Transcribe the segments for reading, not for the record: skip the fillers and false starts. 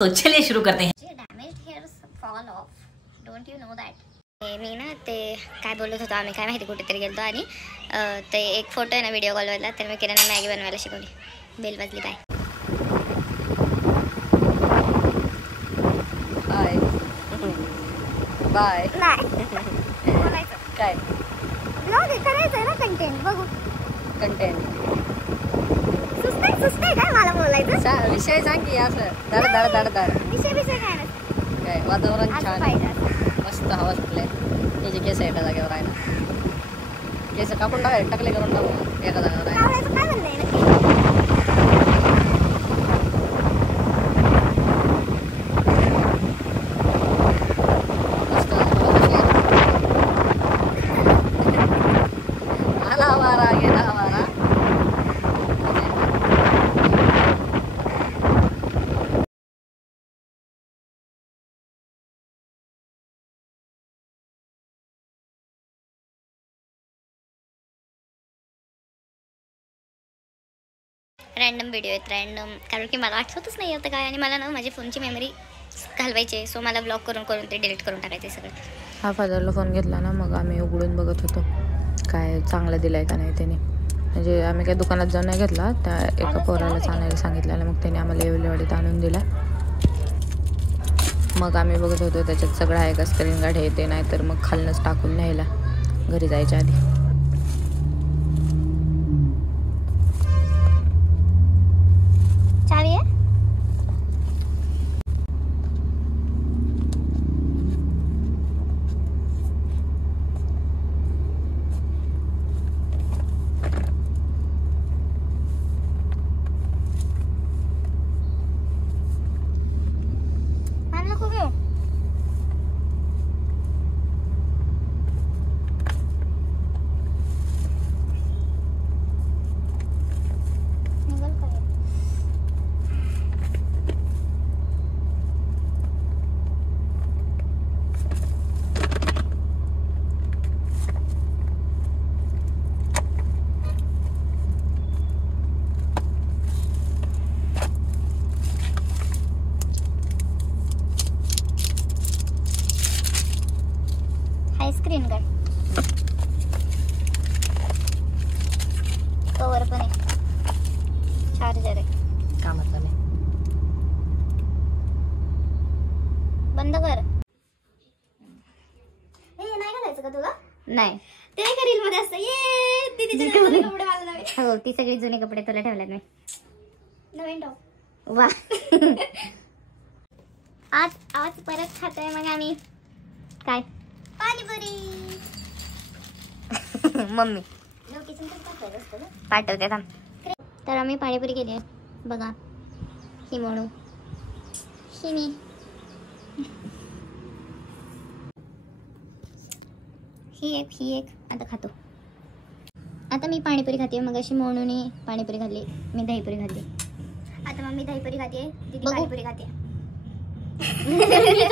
तो चलिए शुरू करते हैं। Damaged hairs fall off, don't you know that. मी ना ते काय बोलत होतो आम्ही, काय माहिती कुठेतरी गेलो आणि ते एक फोटो आहे ना व्हिडिओ कॉलवरला, तर मी किराणा मॅगी बनवायला शिकवली। बेल वाजली, बाय बाय नाही बोलायचं काय ब्लॉग करायचं ना, कंटेंट बघू, कंटेंट सुस्ते काय मला बोलायचं, विषय सांग की असं धड विषय काय नसतं, काय वातावरण असं छान पाहिजे आहे, मस्त हवा सुटले, त्याचे केस एका जागेवर आहे ना, केस कापून टाकले करून टाकू एका जागेवर आहे। लावायचं काय म्हणलंय नक्की? मस्त आला हवारा गेला हवारा। रॅन्डम व्हिडिओ आहेत, रॅन्डम, कारण की मला आठवतच नाही आता काय, आणि मला ना माझी फोनची मेमरी घालवायची, सो मला ब्लॉक करून ते डिलीट करून टाकायचे सगळं। हा फादरला फोन घेतला ना, मग आम्ही उघडून बघत होतो काय चांगलं दिलं आहे का नाही त्याने, म्हणजे आम्ही काही दुकानात जाऊन नाही घेतला, त्या एका पोरालाच आणायला सांगितलेलं, मग त्याने आम्हाला येवलेवाडीत आणून दिला। मग आम्ही बघत होतो त्याच्यात सगळं आहे का, स्क्रीन गार्ड हे ते, नाही तर मग खालनंच टाकून न्यायला घरी जायच्या आधी। चावी आहे? मला नको घेऊ। निघाल काय? हाय स्क्रीन गार्ड, कवर पण आहे, चार्जर आहे, कामातलं नाही बंद कर। हे नाही घालायचं का तुला? नाही, ते नाही करील मध्ये असतं, ये दीदीचे जुने कपडे मला नवीन, हो ती सगळी जुने कपडे तुला ठेवल्यात मी, नवीन टॉप, वा। आज परत खातोय मग आम्ही काय, पाणीपुरी। मम्मी लोकेशन पाठवते थांब। तर आम्ही पाणीपुरी केली आहे, बघा, ही म्हणू, ही मी, ही एक आता खातो। आता मी पाणीपुरी खाते, मग अशी मोणूने पाणीपुरी खाल्ली, मी दहीपुरी खाल्ली, आता मम्मी दहीपुरी खाते, दीदी पाणीपुरी खाते।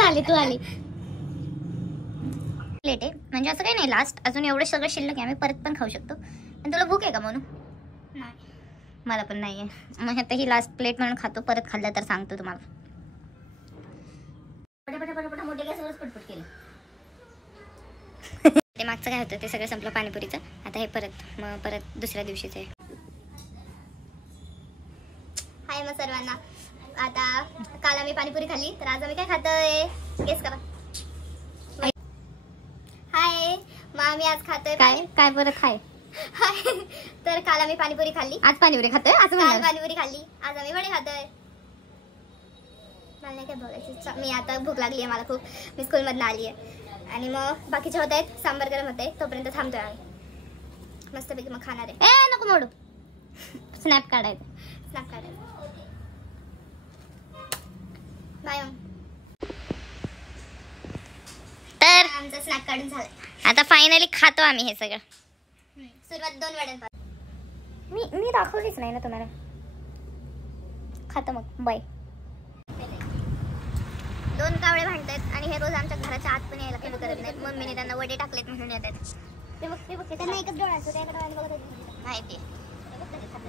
आली तू आली प्लेट आहे, म्हणजे असं काही नाही, लास्ट अजून एवढं सगळं शिल्लक आहे, आम्ही परत पण खाऊ शकतो। पण तुला भूक आहे का म्हणून? नाही, मला पण नाही आहे, मग आता ही लास्ट प्लेट म्हणून खातो, परत खाल्लं तर सांगतो तुम्हाला। पटापटा मोठे काय सगळंच पटपट केलं। ते मागचं काय होतं ते सगळं संपलं पाणीपुरीचं, आता हे परत दुसऱ्या दिवशीच आहे। हाय मग सर्वांना, आता काल आम्ही पाणीपुरी खाल्ली, तर आज आम्ही काय खातोय गेस करा। हाय, मग आम्ही आज खातोय काय बरं खाय। हाय, तर काल आम्ही पाणीपुरी खाल्ली, आज पाणीपुरी खातोय, काल पाणीपुरी खाल्ली, आज आम्ही वडे खातोय। मला नाही काय बोलायचं, मी आता भूक लागली आहे मला खूप, मी स्कूलमधून आली आहे, आणि मग बाकीचे होत आहेत, सांबार गरम होत आहे, तोपर्यंत थांबतोय आम्ही मस्तपैकी, मग खाणार आहे। ए नको मोडू, स्नॅप काढायचं, बाय। तर आमचा स्नॅप काढून झालाय, आता फायनली खातो आम्ही हे सगळं। सुरुवात 2 वड्यांपासून, मी दाखवलीच नाही ना तुम्हाला, खातो मग, बाय। 2 कावळे भांडतायत, आणि हे रोज आमच्या घराच्या आत पण यायला कमी करत नाहीत, मम्मीने त्यांना वडे टाकलेत म्हणून येत आहेत। ते बघ त्यांना एकच डोळा असतो, त्याकडे बघत माहिती,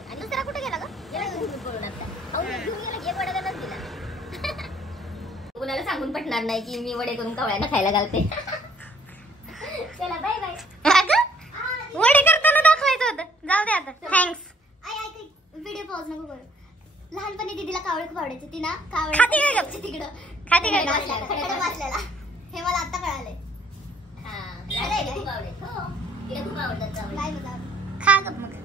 आणि दुसरा कुठे गेला ग? घेऊन गेला, एक वडा त्यालाच दिला। कुणाला सांगून पटणार नाही की मी वडे करून कावळ्यांना खायला घालते. चला बाय बाय. वडे करताना दाखवायचं होतं. जाऊ दे आता. थँक्स. व्हिडिओ पॉज नको करू. लहानपणी दीदीला कावळे खूप आवडायचे. ती ना कावळे खाती काय गपची तिकडं खाती काय वाचलेला. हे मला आता कळालंय. खूप आवडेल. हो तिला खूप आवडतात. काय बघा खा गप मग.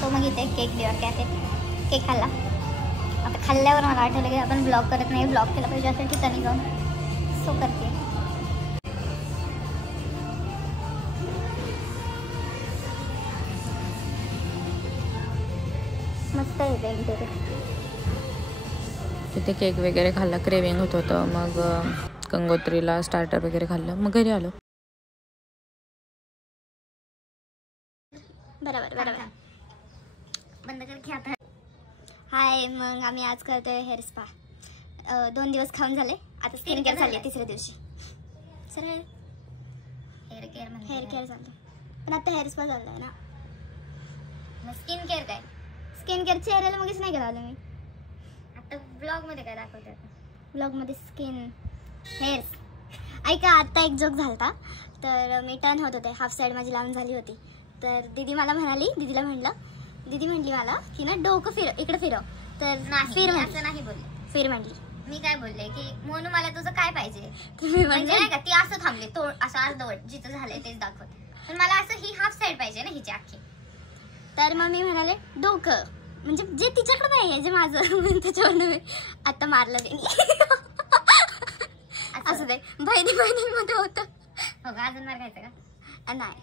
तो मग इथे केक दिवर कॅफे केक खाल्ला. आता खाल्ल्यावर मला आठवलं की आपण ब्लॉग करत नाही. ब्लॉग केला पाहिजे अशा ठिकाणी जाऊन. सो करते. मस्त येते इंटेरियर. तिथे केक वगैरे खाल्ला. क्रेविंग होत होतं. मग गंगोत्रीला स्टार्टर वगैरे खाल्लं. मग घरी आलो. बरोबर बरोबर. बंद कर की आता. हाय. मग आम्ही आज करतोय हेअर स्पा. 2 दिवस खाऊन झाले. आता स्किन केअर झाली. तिसऱ्या दिवशी सरळ हेअर केअर झालं. पण आता हेअर स्पा झालाय ना. स्किन केअर काय? स्किन केअर चेहऱ्याला मगच नाही केलं मी. आता ब्लॉग मध्ये काय दाखवते? ब्लॉग मध्ये स्किन हेअर्स. ऐका आता एक जोक झालता. तर मी टर्न होत होते. हाफ साईड माझी लावून झाली होती. तर दीदी मला म्हणाली. दीदीला म्हणलं. दीदी म्हणली मला की ना डोकं फिरव इकडे फिरव. तर फिर असं नाही बोलले. फिर म्हणली. मी काय बोलले की मोनू मला तुझं काय पाहिजे. म्हणजे नाही का ती असं थांबले. तो असं अर्धवट जिथं झालंय तेच दाखवते. पण मला असं ही हाफ साईड पाहिजे ना हिची अख्खी. तर मग मी म्हणाले डोकं म्हणजे जे तिच्याकडे नाही आहे जे माझं. त्याच्यावर मी आता मारलं ते. असं दे बहिणींमध्ये होतं. हो का अजून मार खायचं का? नाही.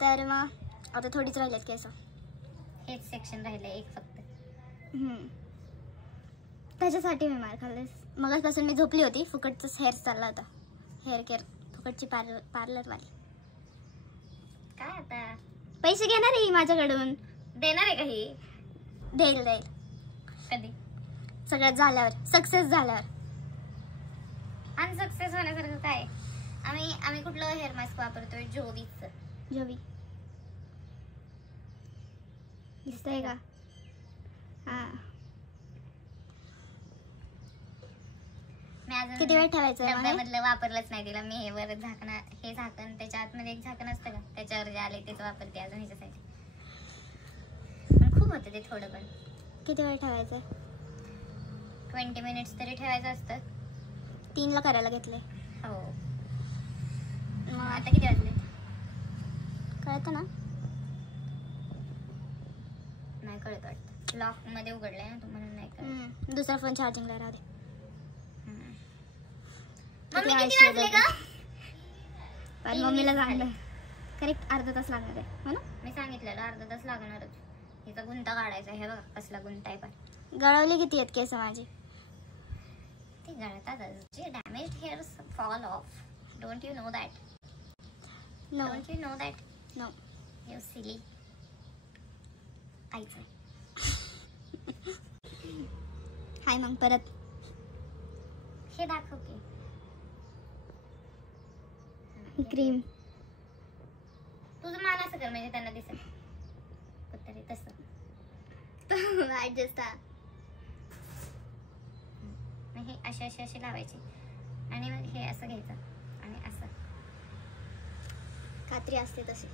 तर मग आता थोडीच राहिलेत केस. हेच सेक्शन राहिले एक फक्त. त्याच्यासाठी मी मार खाल्ले. मगाचपासून मी झोपली होती. फुकटच हेअर चालला होता. हेअर केअर फुकटची पार्लरवाली. काय आता पैसे घेणार आहे माझ्याकडून. देणार आहे काही? देईल कधी? सगळं झाल्यावर. सक्सेस झाल्यावर. अनसक्सेस होण्यासारखं काय? आम्ही कुठलं हेअर मास्क वापरतोय? जोवी दिसतंय का? हा. मी अजून किती वेळ ठेवायचं? डब्यामधलं वापरलंच नाही तिला मी. हे झाकण त्याच्या आतमध्ये एक झाकण असतं का त्याच्यावर जे आले तेच वापरते अजून हिच्यासाठी. पण खूप होतं ते थोडं. पण किती वेळ ठेवायचं? 20 मिनिट्स तरी ठेवायचं असतं. 3ला करायला घेतले. हो. मग आता किती वाजले कळतं ना? नाही कळत वाटतं. लॉक मध्ये उघडलंय ना तुम्हाला नाही कळत. दुसरा फोन चार्जिंगला राहू दे. मम्मी किती वाजले का? पण मम्मीला सांगलं करेक्ट अर्धा तास लागणार आहे हो ना. मी सांगितलेलं अर्धा तास लागणारच. हिचा गुंता काढायचा. हे बघा कसला गुंता आहे. पण गळवली किती आहेत केस माझी. ते गळतातच. जे damaged hairs fall off. Don't you know that? No. Don't you know that? No. You silly. आईच हाय. मग परत हे दाखव की क्रीम. तुझं मान असं कर म्हणजे त्यांना दिसेल कुठतरी तसं. ऍडजस्ट. हे असे लावायचे आणि मग हे असं घ्यायचं आणि असं खात्री असते तशी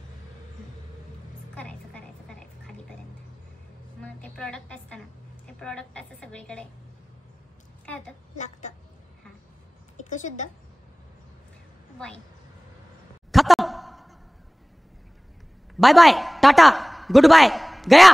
करायचं खालीपर्यंत. मग ते प्रोडक्ट असतं ना ते प्रोडक्ट असं सगळीकडे काय होतं लागतं. हा इतकं शुद्ध. वाईन खत्म. Bye bye tata goodbye गया.